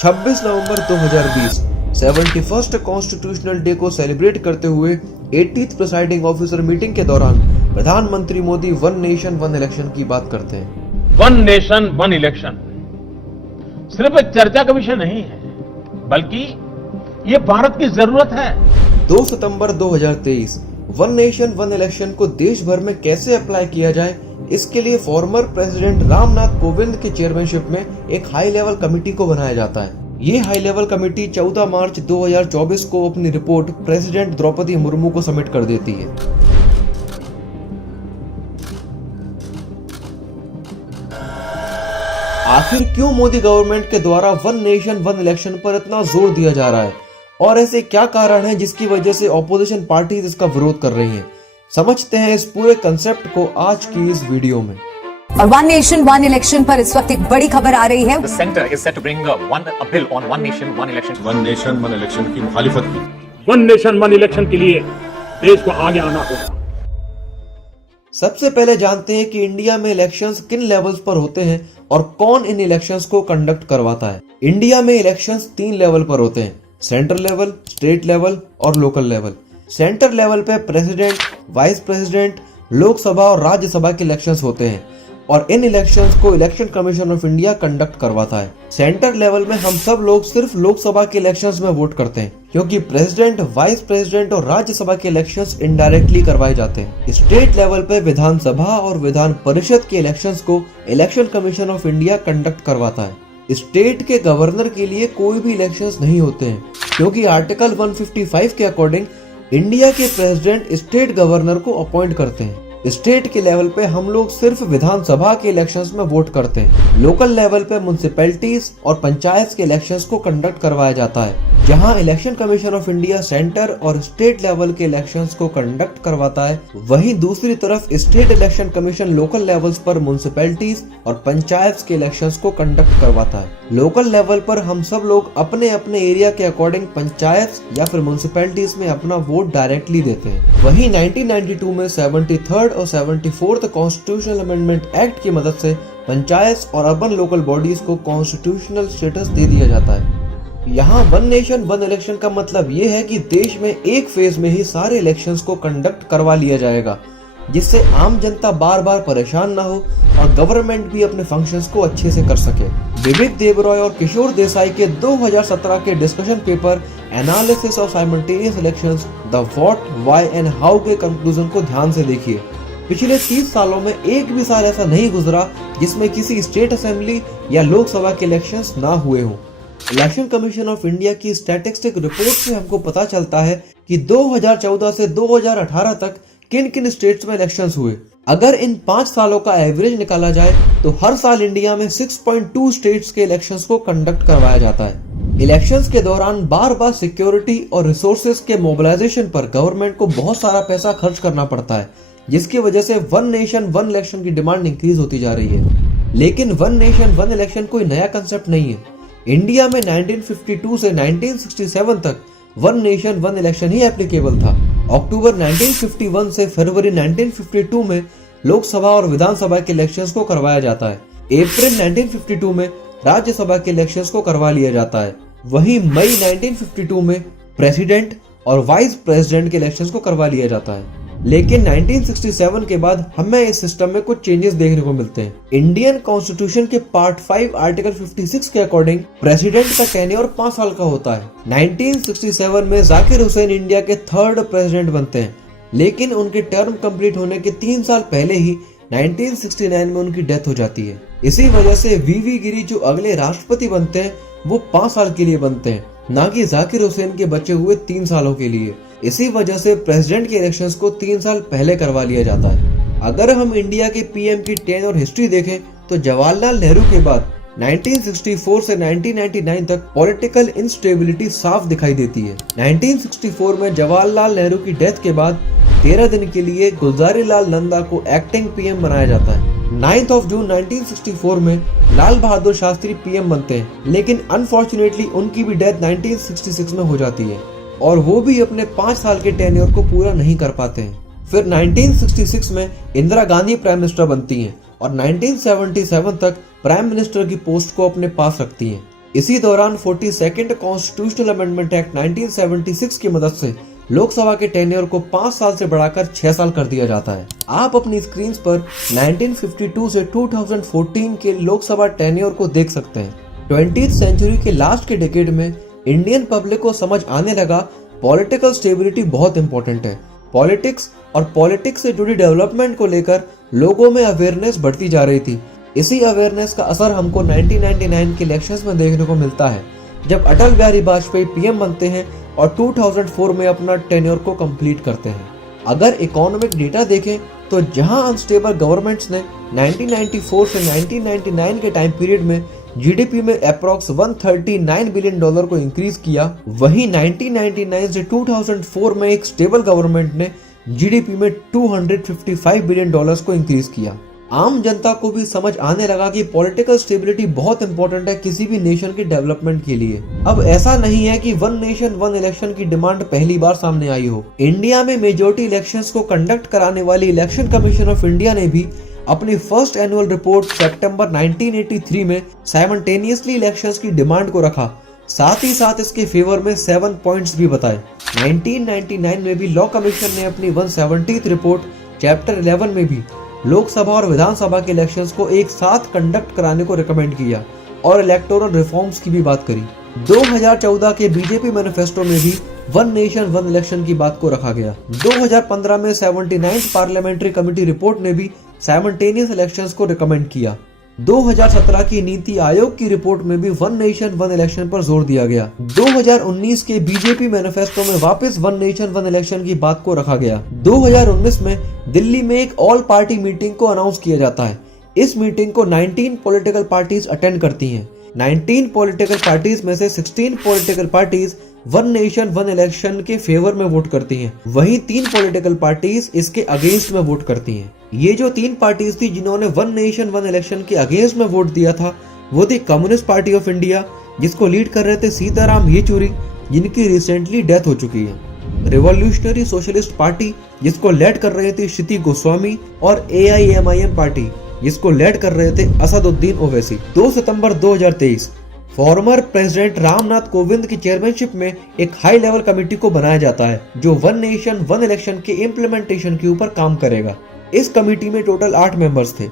26 नवंबर 2020 71st constitutional day को celebrate करते हुए 80th प्रिसाइडिंग ऑफिसर मीटिंग के दौरान प्रधानमंत्री Modi one nation one election की बात करते हैं। वन नेशन वन इलेक्शन सिर्फ एक चर्चा का विषय नहीं है, बल्कि ये भारत की जरूरत है। 2 सितंबर 2023 वन नेशन वन इलेक्शन को देश भर में कैसे अप्लाई किया जाए, इसके लिए फॉर्मर प्रेसिडेंट रामनाथ कोविंद के चेयरमैनशिप में एक हाई लेवल कमेटी को बनाया जाता है। ये हाई लेवल कमेटी 14 मार्च 2024 को अपनी रिपोर्ट प्रेसिडेंट द्रौपदी मुर्मू को सबमिट कर देती है। आखिर क्यों मोदी गवर्नमेंट के द्वारा वन नेशन वन इलेक्शन पर इतना जोर दिया जा रहा है और ऐसे क्या कारण है जिसकी वजह से ऑपोजिशन पार्टीज इसका विरोध कर रही हैं? समझते हैं इस पूरे कंसेप्ट को आज की इस वीडियो में। और वन नेशन वन इलेक्शन पर इस वक्त एक बड़ी खबर आ रही है। The center is set to bring a bill on one nation one election. One nation one election की मुखालिफत की। वन नेशन वन इलेक्शन के लिए देश को आगे आना होगा। सबसे पहले जानते हैं कि इंडिया में इलेक्शंस किन लेवल्स पर होते हैं और कौन इन इलेक्शंस को कंडक्ट करवाता है। इंडिया में इलेक्शंस 3 लेवल पर होते हैं: सेंट्रल लेवल, स्टेट लेवल और लोकल लेवल। सेंटर लेवल पे प्रेसिडेंट, वाइस प्रेसिडेंट, लोकसभा और राज्यसभा के इलेक्शंस होते हैं और इन इलेक्शंस को election commission of India conduct करवाता है। सेंटर लेवल में हम सब लोग सिर्फ लोकसभा के इलेक्शंस में वोट करते हैं, क्योंकि प्रेसिडेंट, वाइस प्रेसिडेंट और राज्यसभा के इलेक्शंस इनडायरेक्टली करवाए जाते हैं। स्टेट लेवल पे विधानसभा और विधान परिषद के इलेक्शंस को election commission of India conduct करवाता है। स्टेट के गवर्नर के लिए कोई भी इलेक्शंस नहीं होते हैं, क्योंकि आर्टिकल 155 के अकॉर्डिंग इंडिया के प्रेसिडेंट स्टेट गवर्नर को अपॉइंट करते हैं। स्टेट के लेवल पे हम लोग सिर्फ विधानसभा के इलेक्शंस में वोट करते हैं। लोकल लेवल पे म्युनिसिपैलिटीज और पंचायत के इलेक्शंस को कंडक्ट करवाया जाता है, जहां election commission of India centre और स्टेट लेवल के इलेक्शंस को कंडक्ट करवाता है। वहीं दूसरी तरफ state election commission local levels पर म्युनिसिपैलिटीज और पंचायत के इलेक्शंस को कंडक्ट करवाता है। लोकल लेवल पर हम सब लोग अपने अपने एरिया के अकॉर्डिंग पंचायत या फिर म्युनिसिपैलिटीज में अपना वोट डायरेक्टली देते हैं। वहीं 1992 में 73rd और 74th कॉन्स्टिट्यूशनल अमेंडमेंट एक्ट की मदद से पंचायत और अर्बन लोकल बॉडीज को कॉन्स्टिट्यूशनल स्टेटस दे दिया जाता है। यहाँ वन नेशन वन इलेक्शन का मतलब ये है कि देश में एक फेज में ही सारे इलेक्शंस को कंडक्ट करवा लिया जाएगा, जिससे आम जनता बार बार परेशान ना हो और गवर्नमेंट भी अपने फंक्शंस को अच्छे से कर सके। विवेक देबरॉय और किशोर देसाई के 2017 के discussion paper analysis of simultaneous elections, the what, why and how के कंक्लूजन को ध्यान से देखिए। पिछले 30 सालों में एक भी साल ऐसा नहीं गुजरा जिसमें किसी स्टेट असेंबली या लोकसभा के इलेक्शंस ना हुए हों। इलेक्शन कमीशन ऑफ इंडिया की स्टैटिस्टिक रिपोर्ट से हमको पता चलता है कि 2014 से 2018 तक किन किन स्टेट्स में इलेक्शंस हुए। अगर इन 5 सालों का एवरेज निकाला जाए तो हर साल इंडिया में 6.2 स्टेट्स के इलेक्शंस को कंडक्ट करवाया जाता है। इलेक्शंस के दौरान बार बार सिक्योरिटी और रिसोर्सेज के मोबिलाइजेशन पर गवर्नमेंट को बहुत सारा पैसा खर्च करना पड़ता है, जिसकी वजह से वन नेशन वन इलेक्शन की डिमांड इंक्रीज होती जा रही है। लेकिन वन नेशन वन इलेक्शन कोई नया कंसेप्ट नहीं है। इंडिया में 1952 से 1967 तक वन नेशन वन इलेक्शन ही एप्लीकेबल था। अक्टूबर 1951 से फरवरी 1952 में लोकसभा और विधानसभा के इलेक्शंस को करवाया जाता है। अप्रैल 1952 में राज्यसभा के इलेक्शंस को करवा लिया जाता है। वहीं मई 1952 में प्रेसिडेंट और वाइस प्रेसिडेंट के इलेक्शंस को करवा लिया जाता है। लेकिन 1967 के बाद हमें इस सिस्टम में कुछ चेंजेस देखने को मिलते हैं। इंडियन कॉन्स्टिट्यूशन के पार्ट 5 आर्टिकल 56 के अकॉर्डिंग प्रेसिडेंट का टेन्योर 5 साल का होता है। 1967 में जाकिर हुसैन इंडिया के 3rd प्रेसिडेंट बनते हैं, लेकिन उनके टर्म कंप्लीट होने के 3 साल पहले ही 1969 में उनकी डेथ हो जाती है। इसी वजह से वीवी गिरी जो अगले राष्ट्रपति बनते हैं वो 5 साल के लिए बनते हैं, ना कि जाकिर हुसैन के बचे हुए 3 सालों के लिए। इसी वजह से प्रेसिडेंट के इलेक्शंस को 3 साल पहले करवा लिया जाता है। अगर हम इंडिया के पीएम की टेन्योर हिस्ट्री देखें तो जवाहरलाल नेहरू के बाद 1964 से 1999 तक पॉलिटिकल इंस्टेबिलिटी साफ दिखाई देती है। 1964 में जवाहरलाल नेहरू की डेथ के बाद 13 दिन के लिए गुलजारी लाल नंदा को एक्टिंग पीएम बनाया जाता है। 9 जून 1964 में लाल बहादुर शास्त्री पीएम बनते हैं, लेकिन अनफॉर्चुनेटली उनकी भी डेथ 1966 में हो जाती है और वो भी अपने 5 साल के टेन्योर को पूरा नहीं कर पाते हैं। फिर 1966 में इंदिरा गांधी प्राइम मिनिस्टर बनती हैं और 1977 तक प्राइम मिनिस्टर की पोस्ट को अपने पास रखती हैं। इसी दौरान 42nd कॉन्स्टिट्यूशनल अमेंडमेंट एक्ट 1976 की मदद से लोकसभा के टेन्योर को 5 साल से बढ़ाकर 6 साल कर दिया जाता है। आप अपनी स्क्रीन पर 1952 से 2014 के लोकसभा टेन्योर को देख सकते हैं। 20th सेंचुरी के लास्ट के डिकेड में इंडियन पब्लिक को समझ आने लगा पॉलिटिकल स्टेबिलिटी बहुत इंपॉर्टेंट है। पॉलिटिक्स और पॉलिटिक्स से जुड़ी डेवलपमेंट को लेकर लोगों में अवेयरनेस बढ़ती जा रही थी। इसी अवेयरनेस का असर हमको 1999 के इलेक्शंस में देखने को मिलता है, जब अटल बिहारी वाजपेयी पीएम बनते हैं और 2004 में अपना टेन्योर को कंप्लीट करते हैं। अगर इकोनॉमिक डेटा देखें तो जहां अनस्टेबल गवर्नमेंट्स ने 1994 से 1999 के टाइम पीरियड में जीडीपी में अप्रॉक्स $139 बिलियन को इंक्रीज किया, वहीं 1999 से 2004 में एक स्टेबल गवर्नमेंट ने जीडीपी में $255 बिलियन को इंक्रीज किया। आम जनता को भी समझ आने लगा कि पॉलिटिकल स्टेबिलिटी बहुत इंपॉर्टेंट है किसी भी नेशन की डेवलपमेंट के लिए। अब ऐसा नहीं है कि वन नेशन वन इलेक्शन की डिमांड पहली बार सामने आई हो। इंडिया में मेजॉरिटी इलेक्शंस को कंडक्ट कराने वाली इलेक्शन कमीशन ऑफ इंडिया ने भी अपनी फर्स्ट एनुअल रिपोर्ट सितंबर 1983 में साइमल्टेनियसली इलेक्शंस की डिमांड को रखा। साथ ही साथ इसके फेवर में 7 पॉइंट्स भी बताए। 1999 में भी लॉ कमीशन ने अपनी 170th रिपोर्ट चैप्टर 11 में भी लोकसभा और विधानसभा के इलेक्शंस को एक साथ कंडक्ट कराने को रिकमेंड किया और इलेक्टोरल रिफॉर्म्स की भी बात करी। 2014 के बीजेपी मैनिफेस्टो में भी वन नेशन वन इलेक्शन की बात को रखा गया। 2015 में 79th पार्लियामेंट्री कमेटी रिपोर्ट ने भी साइमल्टेनियस इलेक्शंस को रिकमेंड किया। 2017 की नीति आयोग की रिपोर्ट में भी वन नेशन वन इलेक्शन पर जोर दिया गया। 2019 के बीजेपी मैनिफेस्टो में वापस वन नेशन वन इलेक्शन की बात को रखा गया। 2019 में दिल्ली में एक ऑल पार्टी मीटिंग को अनाउंस किया जाता है। इस मीटिंग को 19 पॉलिटिकल पार्टीज अटेंड करती हैं। 19 पॉलिटिकल पार्टीज में से 16 political parties one nation one election के फेवर में वोट करती हैं, वहीं 3 पॉलिटिकल पार्टीज इसके अगेंस्ट में वोट करती हैं। ये जो 3 पार्टीज थी जिन्होंने वन नेशन वन इलेक्शन के अगेंस्ट में वोट दिया था, वो थी कम्युनिस्ट पार्टी ऑफ इंडिया, जिसको लीड कर रहे थे सीताराम येचुरी, जिनकी रिसेंटली डेथ हो चुकी है। रिवॉल्यूशनरी सोशलिस्ट पार्टी, जिसको लीड कर रहे थे क्षिति गोस्वामी, और AIMIM पार्टी, जिसको लीड कर रहे थे असदुद्दीन ओवैसी। 2 सितंबर 2023 फॉर्मर प्रेसिडेंट रामनाथ कोविंद की चेयरमैनशिप में एक हाई लेवल कमेटी को बनाया जाता है जो वन नेशन वन इलेक्शन के इम्प्लीमेंटेशन के ऊपर काम करेगा। इस कमेटी में टोटल 8 मेंबर्स थे।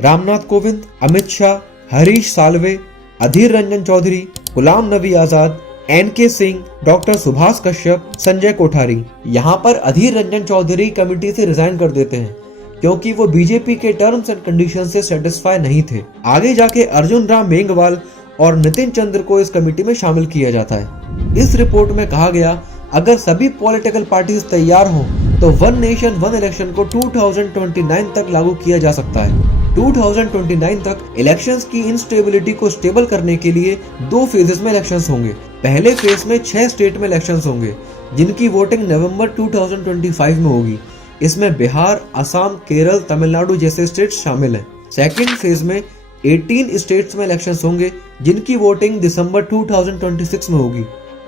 Ramnath Kovind, Amit Shah, Harish Salve, Adhir Ranjan Chaudhary, Ghulam Nabi Azad, NK Singh, doctor Subhash Kashyap, Sanjay Kothari. यहाँ पर अधीर रंजन चौधरी कमेटी से रिजाइन कर देते हैं क्योंकि वो बीजेपी के टर्म्स एंड कंडीशन से सेटिस्फाई नहीं थे। आगे जाके अर्जुन राम मेघवाल और नितिन चंद्र को इस कमेटी में शामिल किया जाता है। इस रिपोर्ट में कहा गया, अगर सभी पॉलिटिकल पार्टीज तैयार हों तो वन नेशन वन इलेक्शन को 2029 तक लागू किया जा सकता है। 2029 तक इलेक्शंस की इंस्टेबिलिटी को स्टेबल करने के लिए 2 फेजेस में इलेक्शंस होंगे। पहले फेज में 6 स्टेट में इलेक्शंस होंगे जिनकी वोटिंग नवंबर 2025 में होगी। इसमें बिहार, असम, केरल, तमिलनाडु जैसे स्टेट्स शामिल हैं। सेकेंड फेज में 18 स्टेट्स में इलेक्शंस होंगे जिनकी वोटिंग दिसंबर 2026 में होगी।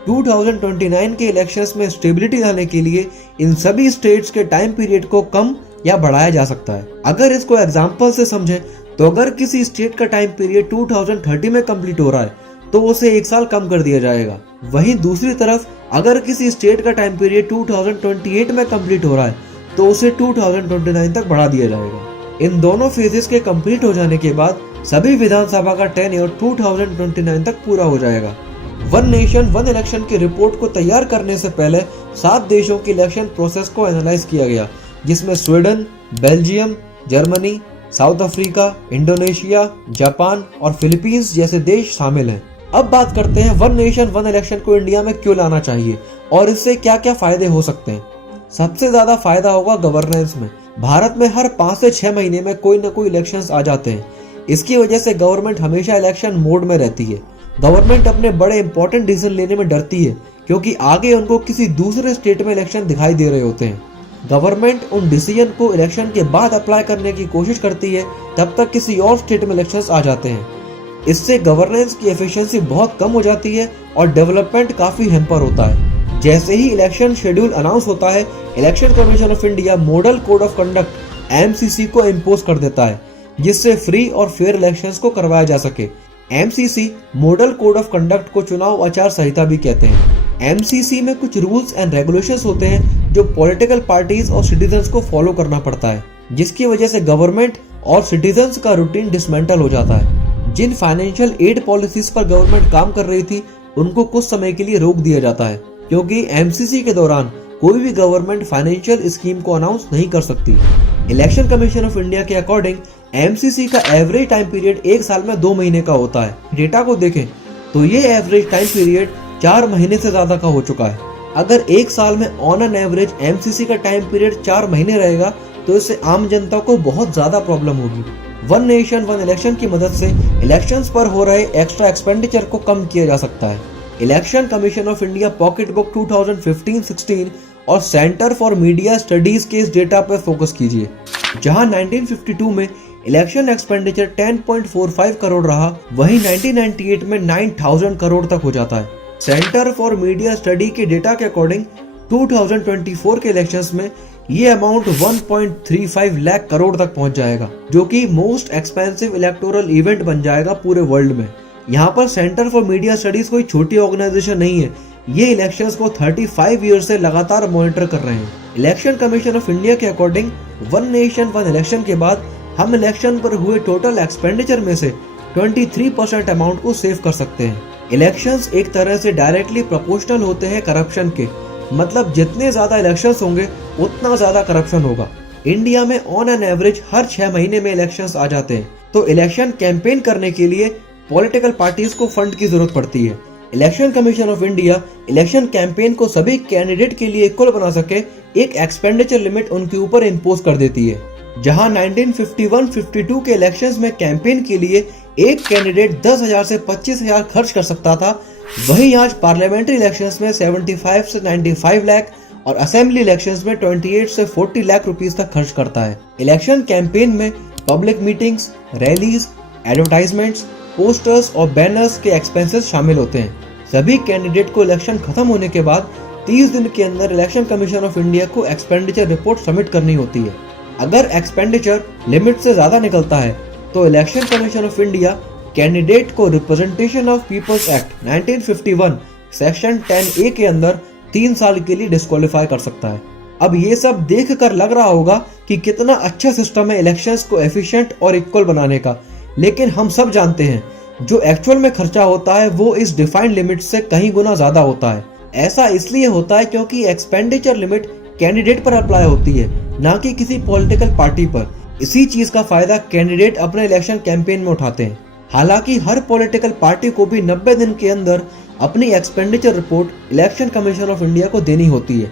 2029 के इलेक्शंस में स्टेबिलिटी लाने के लिए इन सभी स्टेट्स के टाइम पीरियड को कम या बढ़ाया जा सकता है। अगर इसको एग्जांपल से समझें तो अगर किसी स्टेट का टाइम पीरियड 2030 में कंप्लीट हो रहा है तो उसे 1 साल कम कर दिया जाएगा। वहीं दूसरी तरफ अगर किसी स्टेट का टाइम पीरियड 2028 में कंप्लीट हो रहा है तो उसे 2029 तक बढ़ा दिया जाएगा। इन दोनों फेजेस के कंप्लीट हो जाने के बाद सभी विधानसभा का टेन्योर 2029 तक पूरा हो जाएगा। वन नेशन वन इलेक्शन की रिपोर्ट को तैयार करने से पहले 7 देशों की इलेक्शन प्रोसेस को एनालाइज किया गया, जिसमें Sweden, Belgium, Germany, south Africa, Indonesia, Japan और फिलीपींस जैसे देश शामिल हैं। अब बात करते हैं वन नेशन वन इलेक्शन को इंडिया में क्यों लाना चाहिए और इससे क्या क्या फायदे हो सकते हैं। सबसे ज्यादा फायदा होगा गवर्नेंस में। भारत में हर 5 से 6 महीने में कोई न कोई इलेक्शंस आ जाते हैं। इसकी वजह से गवर्नमेंट हमेशा इलेक्शन मोड में रहती है। गवर्नमेंट अपने बड़े इंपॉर्टेंट डिसीजन लेने में डरती है क्योंकि आगे उनको किसी दूसरे स्टेट में इलेक्शन दिखाई दे रहे होते हैं। गवर्नमेंट उन डिसीजन को इलेक्शन के बाद अप्लाई करने की कोशिश करती है, तब तक किसी और स्टेट में इलेक्शंस आ जाते हैं। इससे गवर्नेंस की एफिशिएंसी बहुत कम हो जाती है और डेवलपमेंट काफी हैम्पर होता है। जैसे ही इलेक्शन शेड्यूल अनाउंस होता है, election commission of India model code of conduct MCC को इम्पोज कर देता है, जिससे फ्री और फेयर इलेक्शंस को करवाया जा सके। MCC model code of conduct को चुनाव आचार संहिता भी कहते हैं। एमसीसी में कुछ रूल्स एंड रेगुलेशंस होते हैं जो पॉलिटिकल पार्टीज और सिटीजन्स को फॉलो करना पड़ता है, जिसकी वजह से गवर्नमेंट और सिटीजन्स का रूटीन डिसमेंटल हो जाता है। जिन फाइनेंशियल एड पॉलिसीज पर गवर्नमेंट काम कर रही थी उनको कुछ समय के लिए रोक दिया जाता है, क्योंकि एमसीसी के दौरान कोई भी गवर्नमेंट फाइनेंशियल स्कीम को अनाउंस नहीं कर सकती। इलेक्शन कमीशन ऑफ इंडिया के अकॉर्डिंग एमसीसी का एवरेज टाइम पीरियड एक साल में 2 महीने का होता है। डेटा को देखें तो ये एवरेज टाइम पीरियड 4 महीने से ज्यादा का हो चुका है। अगर एक साल में ऑन एन एवरेज एमसीसी का टाइम पीरियड 4 महीने रहेगा तो इससे आम जनता को बहुत ज्यादा प्रॉब्लम होगी। वन नेशन वन इलेक्शन की मदद से इलेक्शंस पर हो रहे एक्स्ट्रा एक्सपेंडिचर को कम किया जा सकता है। Election commission of India pocket book 2015-16 और सेंटर फॉर मीडिया स्टडीज के इस डेटा पर फोकस कीजिए, जहां 1952 में इलेक्शन एक्सपेंडिचर 10.45 करोड़ रहा, वहीं 1998 में 9000 करोड़ तक हो जाता है। सेंटर फॉर मीडिया स्टडी के डेटा के अकॉर्डिंग 2024 के इलेक्शंस में ये अमाउंट 1.35 लाख करोड़ तक पहुंच जाएगा, जो कि मोस्ट एक्सपेंसिव इलेक्टोरल इवेंट बन जाएगा पूरे वर्ल्ड में। यहाँ पर सेंटर फॉर मीडिया स्टडीज कोई छोटी ऑर्गेनाइजेशन नहीं है, ये इलेक्शंस को 35 ईयर से लगातार मॉनिटर कर रहे हैं। इलेक्शन कमीशन ऑफ इंडिया के according one nation one election के बाद हम इलेक्शन पर हुए टोटल एक्सपेंडिचर में से 23% अमाउंट को सेव कर सकते हैं। इलेक्शंस एक तरह से डायरेक्टली प्रोपोर्शनल होते हैं करप्शन के, मतलब जितने ज्यादा इलेक्शंस होंगे उतना ज्यादा करप्शन होगा। इंडिया में ऑन एन एवरेज हर 6 महीने में इलेक्शंस आ जाते हैं, तो इलेक्शन कैंपेन करने के लिए पॉलिटिकल पार्टीज को फंड की जरूरत पड़ती है। Election commission of India election campaign को सभी कैंडिडेट के लिए इक्वल बना सके एक एक्सपेंडिचर लिमिट उनके ऊपर इम्पोज कर देती है। जहां 1951-52 के इलेक्शंस में कैंपेन के लिए एक कैंडिडेट 10,000 से 25,000 खर्च कर सकता था, वहीं आज पार्लियामेंट्री इलेक्शंस में 75 से 95 लाख और असेंबली इलेक्शंस में 28 से 40 लाख रुपीस तक खर्च करता है। इलेक्शन कैंपेन में public meetings, rallies, advertisements, posters और बैनर्स के एक्सपेंसेस शामिल होते हैं। सभी कैंडिडेट को इलेक्शन खत्म होने के बाद 30 दिन के अंदर इलेक्शन कमीशन ऑफ इंडिया को एक्सपेंडिचर रिपोर्ट सबमिट करनी होती है। अगर एक्सपेंडिचर लिमिट से ज्यादा निकलता है तो election commission of India candidate को representation of people's act 1951 section 10A के अंदर 3 साल के लिए डिस्क्वालीफाई कर सकता है। अब ये सब देखकर लग रहा होगा कि कितना अच्छा सिस्टम है इलेक्शंस को एफिशिएंट और इक्वल बनाने का, लेकिन हम सब जानते हैं जो एक्चुअल में खर्चा होता है वो इस डिफाइंड लिमिट से कहीं गुना ज्यादा होता है। ऐसा इसलिए होता है क्योंकि एक्सपेंडिचर लिमिट कैंडिडेट पर अप्लाई होती है, ना कि किसी पॉलिटिकल पार्टी पर। इसी चीज का फायदा कैंडिडेट अपने इलेक्शन कैंपेन में उठाते हैं। हालांकि हर पॉलिटिकल पार्टी को भी 90 दिन के अंदर अपनी expenditure report election commission of India को देनी होती है,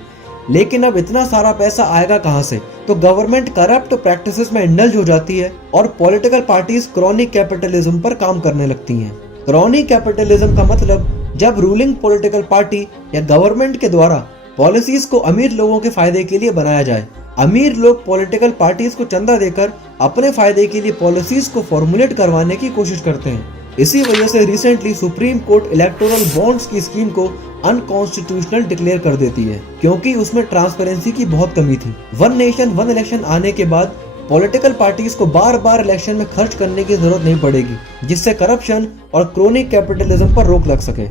लेकिन अब इतना सारा पैसा आएगा कहां से? तो गवर्नमेंट करप्ट प्रैक्टिसेस में इंडल्ज हो जाती है और पॉलिटिकल पार्टीज क्रॉनिक कैपिटलिज्म पर काम करने लगती हैं। क्रॉनिक कैपिटलिज्म का मतलब जब रूलिंग पॉलिटिकल पार्टी या गवर्नमेंट के द्वारा पॉलिसीज को अमीर लोगों के फायदे के लिए बनाया जाए। अमीर लोग पॉलिटिकल पार्टीज को चंदा देकर अपने फायदे के लिए पॉलिसीज को फॉर्मुलेट करवाने की कोशिश करते हैं। इसी वजह से recently supreme court electoral bonds की स्कीम को अनकॉन्स्टिट्यूशनल डिक्लेयर कर देती है, क्योंकि उसमें ट्रांसपेरेंसी की बहुत कमी थी। वन नेशन वन इलेक्शन आने के बाद पॉलिटिकल पार्टीज को बार बार इलेक्शन में खर्च करने की जरूरत नहीं पड़ेगी, जिससे करप्शन और क्रोनिक कैपिटलिज्म पर रोक लग सके।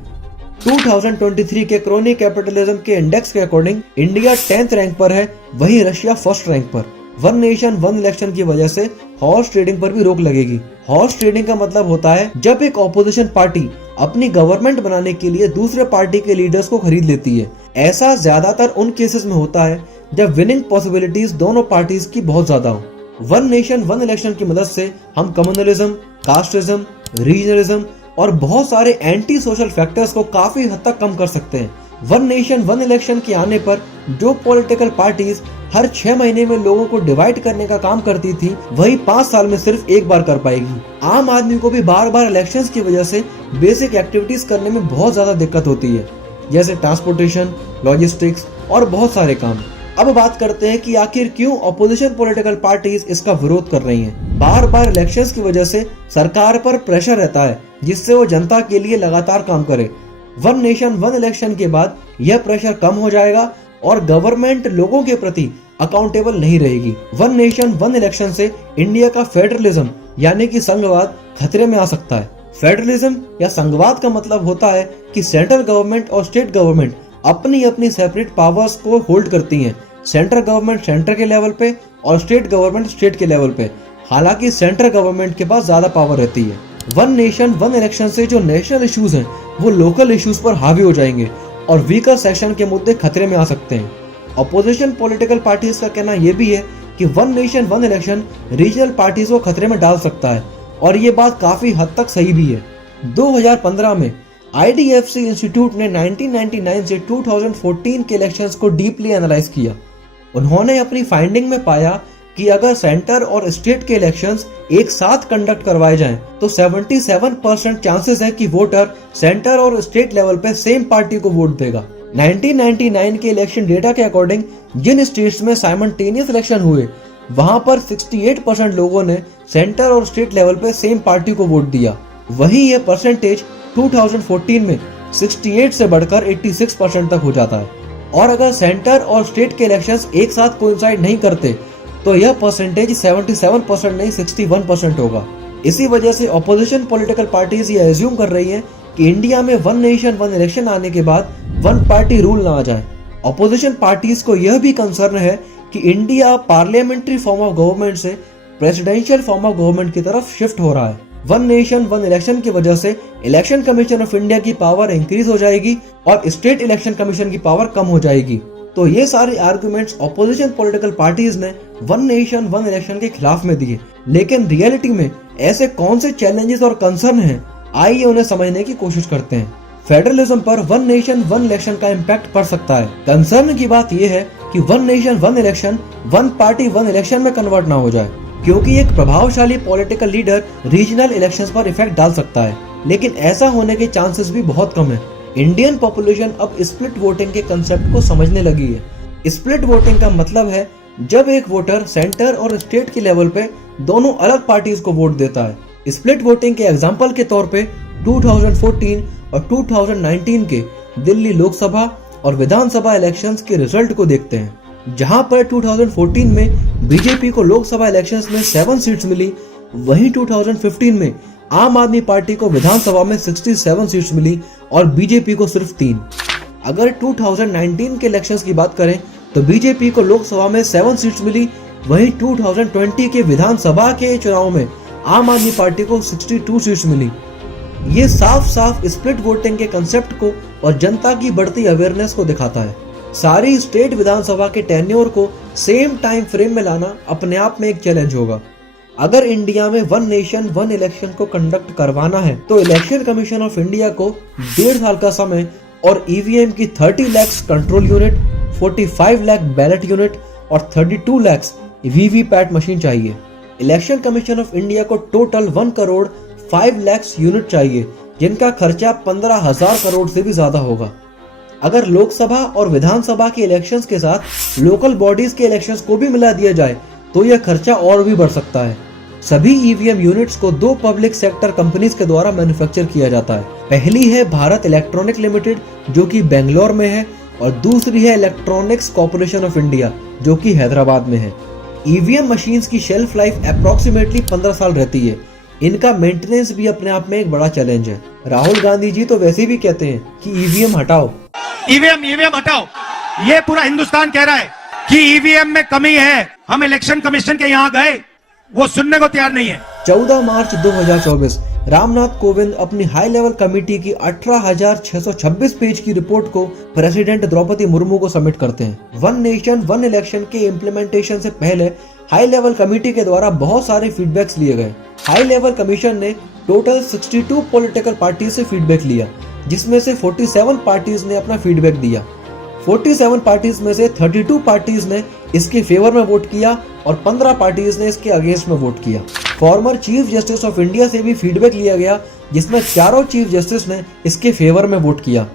2023 के क्रोनिक कैपिटलिज्म के इंडेक्स के अकॉर्डिंग इंडिया 10th रैंक पर है, वहीं रशिया 1st रैंक पर। वन नेशन वन इलेक्शन की वजह से हॉर्स ट्रेडिंग पर भी रोक लगेगी। हॉर्स ट्रेडिंग का मतलब होता है जब एक ऑपोजिशन पार्टी अपनी गवर्नमेंट बनाने के लिए दूसरे पार्टी के लीडर्स को खरीद लेती है। ऐसा ज्यादातर उन केसेस में होता है जब विनिंग पॉसिबिलिटीज दोनों पार्टीज की बहुत ज्यादा हो। वन नेशन वन इलेक्शन की मदद से हम कम्युनलिज्म, कास्टिज्म, रीजनलिज्म और बहुत सारे एंटी सोशल फैक्टर्स को काफी हद तक कम कर सकते हैं। वन नेशन वन इलेक्शन के आने पर जो पॉलिटिकल पार्टीज हर 6 महीने में लोगों को डिवाइड करने का काम करती थी, वही 5 साल में सिर्फ एक बार कर पाएगी। आम आदमी को भी बार बार इलेक्शंस की वजह से बेसिक एक्टिविटीज करने में बहुत ज्यादा दिक्कत होती है, जैसे ट्रांसपोर्टेशन, लॉजिस्टिक्स और बहुत सारे काम। अब बात करते हैं कि आखिर क्यों ऑपोजिशन पॉलिटिकल पार्टीज इसका विरोध कर रही हैं। बार बार इलेक्शंस की वजह से सरकार पर प्रेशर रहता है, जिससे वो जनता के लिए लगातार काम करे। वन नेशन वन इलेक्शन के बाद यह प्रेशर कम हो जाएगा और गवर्नमेंट लोगों के प्रति अकाउंटेबल नहीं रहेगी। वन नेशन वन इलेक्शन से इंडिया का फेडरलिज्म यानी कि संघवाद खतरे में आ सकता है। फेडरलिज्म या संघवाद का मतलब होता है कि सेंट्रल गवर्नमेंट और स्टेट गवर्नमेंट अपनी अपनी सेपरेट पावर्स को होल्ड करती हैं। सेंट्रल गवर्नमेंट सेंटर के लेवल पे और स्टेट गवर्नमेंट स्टेट के लेवल पे। हालांकि सेंट्रल गवर्नमेंट के पास ज्यादा पावर रहती है। वन नेशन वन इलेक्शन से जो नेशनल इश्यूज हैं वो लोकल इश्यूज पर हावी हो जाएंगे और वीकर सेक्शन के मुद्दे खतरे में आ सकते हैं। अपोजिशन पॉलिटिकल पार्टीज का कहना यह भी है कि one nation one election regional parties को खतरे में डाल सकता है और ये बात काफी हद तक सही भी है। 2015 में IDFC इंस्टीट्यूट ने 1999 से 2014 के इलेक्शंस को डीपली एनालाइज किया। उन्होंने अपनी फाइंडिंग में पाया कि अगर सेंटर और स्टेट के इलेक्शंस एक साथ कंडक्ट करवाए जाएं तो 77% चांसेस है कि वोटर सेंटर और स्टेट लेवल पे सेम पार्टी को वोट देगा। 1999 के इलेक्शन डेटा के अकॉर्डिंग जिन स्टेट्स में साइमल्टेनियस इलेक्शन हुए वहां पर 68% लोगों ने सेंटर और स्टेट लेवल पे सेम पार्टी को वोट दिया। वही ये परसेंटेज 2014 में 68 से बढ़कर 86% तक हो जाता है। और अगर सेंटर और स्टेट के इलेक्शंस एक साथ कोइंसाइड नहीं करते तो यह परसेंटेज 77% नहीं 61% होगा। इसी वजह से ऑपोजिशन पॉलिटिकल पार्टीज ये एज्यूम कर रही हैं कि इंडिया में वन नेशन वन इलेक्शन आने के बाद वन पार्टी रूल ना आ जाए। ऑपोजिशन पार्टीज को यह भी कंसर्न है कि India parliamentary form of government से प्रेसिडेंशियल फॉर्म ऑफ गवर्नमेंट की तरफ शिफ्ट हो रहा है। वन नेशन वन इलेक्शन की वजह से इलेक्शन कमीशन ऑफ इंडिया की पावर इंक्रीज हो जाएगी और स्टेट इलेक्शन कमीशन की पावर कम हो जाएगी। तो ये सारे आर्गुमेंट्स ऑपोजिशन पॉलिटिकल पार्टीज ने वन नेशन वन इलेक्शन के खिलाफ में दिए। लेकिन रियलिटी में ऐसे कौन से चैलेंजेस और कंसर्न हैं, आइए उन्हें समझने की कोशिश करते हैं। फेडरलिज्म पर वन नेशन वन इलेक्शन का इम्पैक्ट पड़ सकता है। कंसर्न की बात यह है कि one nation one election one party one election में कन्वर्ट ना हो जाए, क्योंकि एक प्रभावशाली पॉलिटिकल लीडर रीजनल इलेक्शंस पर इफेक्ट डाल सकता है। लेकिन ऐसा होने के चांसेस भी बहुत कम है। इंडियन पॉपुलेशन अब स्प्लिट वोटिंग के कंसेप्ट को समझने लगी है। स्प्लिट वोटिंग का मतलब है जब एक वोटर सेंटर और स्टेट के लेवल पे दोनों अलग पार्टीज को वोट देता है। स्प्लिट वोटिंग के एग्जांपल के तौर पे 2014 और 2019 के दिल्ली लोकसभा और विधानसभा इलेक्शंस के रिजल्ट को देखते हैं, जहां पर 2014 में बीजेपी को लोकसभा इलेक्शंस में 7 सीट्स मिली, वहीं 2015 में आम आदमी पार्टी को विधानसभा में 67 सीट्स मिली और बीजेपी को सिर्फ 3। अगर 2019 के इलेक्शंस की बात करें तो बीजेपी को लोकसभा में 7 सीट्स मिली, वहीं 2020 के विधानसभा के चुनाव में आम आदमी पार्टी को 62 सीट्स मिली। ये साफ साफ स्प्लिट वोटिंग के कंसेप्ट को और जनता की बढ़ती अवेयरनेस को दिखाता है। सारी स्टेट विधानसभा के टेन्योर को सेम टाइम फ्रेम में लाना अपने आप में एक चैलेंज होगा। अगर इंडिया में वन नेशन वन इलेक्शन को कंडक्ट करवाना है तो इलेक्शन कमीशन ऑफ इंडिया को 1.5 साल का समय और ईवीएम की 30 lakh control unit, 45 lakh ballot unit और 32 लाख वीवीपैट मशीन चाहिए। इलेक्शन कमीशन ऑफ इंडिया को टोटल 1 करोड़ 5 लाख यूनिट चाहिए, जिनका खर्चा 15,000 करोड़ से भी ज्यादा होगा। अगर लोकसभा और विधानसभा के इलेक्शंस के साथ लोकल बॉडीज के इलेक्शंस को भी मिला दिया जाए तो यह खर्चा और भी बढ़ सकता है। सभी ईवीएम यूनिट्स को 2 पब्लिक सेक्टर कंपनीज के द्वारा मैन्युफैक्चर किया जाता है। पहली है भारत इलेक्ट्रॉनिक लिमिटेड जो कि बेंगलोर में है और दूसरी है इलेक्ट्रॉनिक्स कॉर्पोरेशन ऑफ इंडिया जो कि हैदराबाद में है। ईवीएम मशीन्स की शेल्फ लाइफ अप्रोक्सीमेटली 15 साल रहती है। इनका मेंटेनेंस भी अपने आप में एक बड़ा चैलेंज है। राहुल गांधी जी तो वैसे भी कहते हैं कि ईवीएम हटाओ, ईवीएम हटाओ। ये पूरा हिंदुस्तान कह रहा है कि ईवीएम में कमी है। हम इलेक्शन कमीशन के यहाँ गए, वो सुनने को तैयार नहीं है। 14 मार्च 2024 रामनाथ कोविंद अपनी हाई लेवल कमेटी की 18,626 पेज की रिपोर्ट को प्रेसिडेंट द्रौपदी मुर्मू को सबमिट करते हैं। वन नेशन वन इलेक्शन के इम्प्लीमेंटेशन से पहले हाई लेवल कमेटी के द्वारा बहुत सारे फीडबैक्स लिए गए। हाई लेवल कमीशन ने टोटल 62 पॉलिटिकल पार्टी से फीडबैक लिया, जिसमें से 47 पार्टीज ने अपना फीडबैक दिया। 47 पार्टीज में से 32 पार्टीज ने इसके फेवर में वोट किया और 15 पार्टीज ने इसके अगेंस्ट में वोट किया। Former chief justice of India से भी फीडबैक लिया गया, जिसमें चारों चीफ जस्टिस ने इसके फेवर में वोट किया।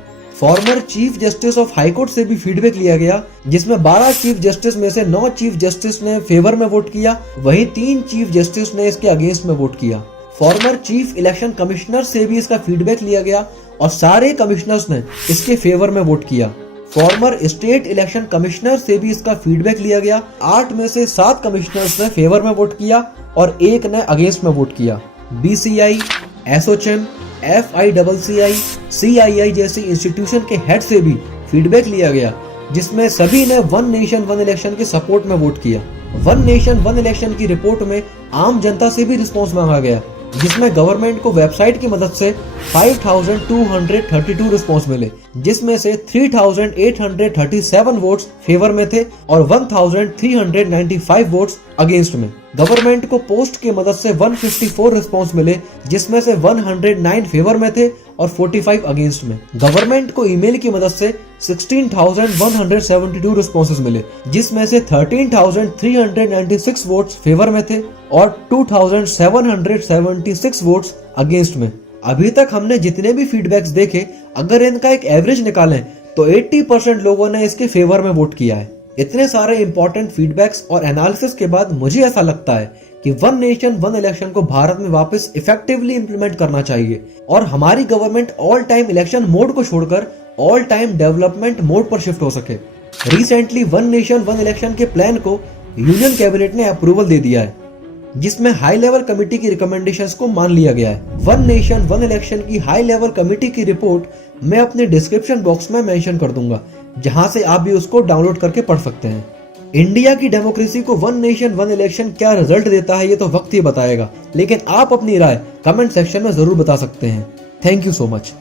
Former chief justice of high court से भी फीडबैक लिया गया, जिसमें 12 चीफ जस्टिस में से 9 चीफ जस्टिस ने फेवर में वोट किया, वहीं 3 चीफ जस्टिस ने इसके अगेंस्ट में वोट किया। फॉर्मर चीफ इलेक्शन कमिश्नर से भी इसका फीडबैक लिया गया और सारे कमिश्नर्स ने इसके फेवर में वोट किया। फॉर्मर स्टेट इलेक्शन कमिश्नर से भी इसका फीडबैक लिया गया। 8 में से 7 कमिश्नर्स ने फेवर में वोट किया और 1 ने अगेंस्ट में वोट किया। BCI, एसोचैम, FICCI, CII जैसी इंस्टीट्यूशन के हेड से भी फीडबैक लिया गया, जिसमें सभी ने वन नेशन वन इलेक्शन के सपोर्ट में वोट किया। वन नेशन वन इलेक्शन की रिपोर्ट में आम जनता से भी रिस्पॉन्स मांगा गया, जिसमें गवर्नमेंट को वेबसाइट की मदद से 5232 रिस्पॉन्स मिले, जिसमें से 3837 वोट्स फेवर में थे और 1395 वोट्स अगेंस्ट में। गवर्नमेंट को पोस्ट की मदद से 154 रिस्पॉन्स मिले, जिसमें से 109 फेवर में थे और 45 अगेंस्ट में। गवर्नमेंट को ईमेल की मदद से 16,172 रिस्पॉन्सेज मिले, जिसमें से 13,396 वोट्स फेवर में थे और 2,776 वोट्स अगेंस्ट में। अभी तक हमने जितने भी फीडबैक्स देखे, अगर इनका एक एवरेज निकालें तो 80% लोगों ने इसके फेवर में वोट किया है। इतने सारे इंपॉर्टेंट फीडबैक्स और एनालिसिस के बाद मुझे ऐसा लगता है कि वन नेशन वन इलेक्शन को भारत में वापस इफेक्टिवली इंप्लीमेंट करना चाहिए और हमारी government all time election mode को छोड़कर ऑल टाइम डेवलपमेंट मोड पर शिफ्ट हो सके। Recently one nation one election के प्लान को यूनियन कैबिनेट ने अप्रूवल दे दिया है, जिसमें हाई लेवल कमेटी की रिकमेंडेशंस को मान लिया गया है। वन नेशन वन इलेक्शन की हाई लेवल कमेटी की रिपोर्ट मैं अपने डिस्क्रिप्शन बॉक्स में मेंशन कर दूंगा, जहां से आप भी उसको डाउनलोड करके पढ़ सकते हैं। इंडिया की डेमोक्रेसी को वन नेशन वन इलेक्शन क्या रिजल्ट देता है ये तो वक्त ही बताएगा, लेकिन आप अपनी राय कमेंट सेक्शन में जरूर बता सकते हैं। Thank you so much.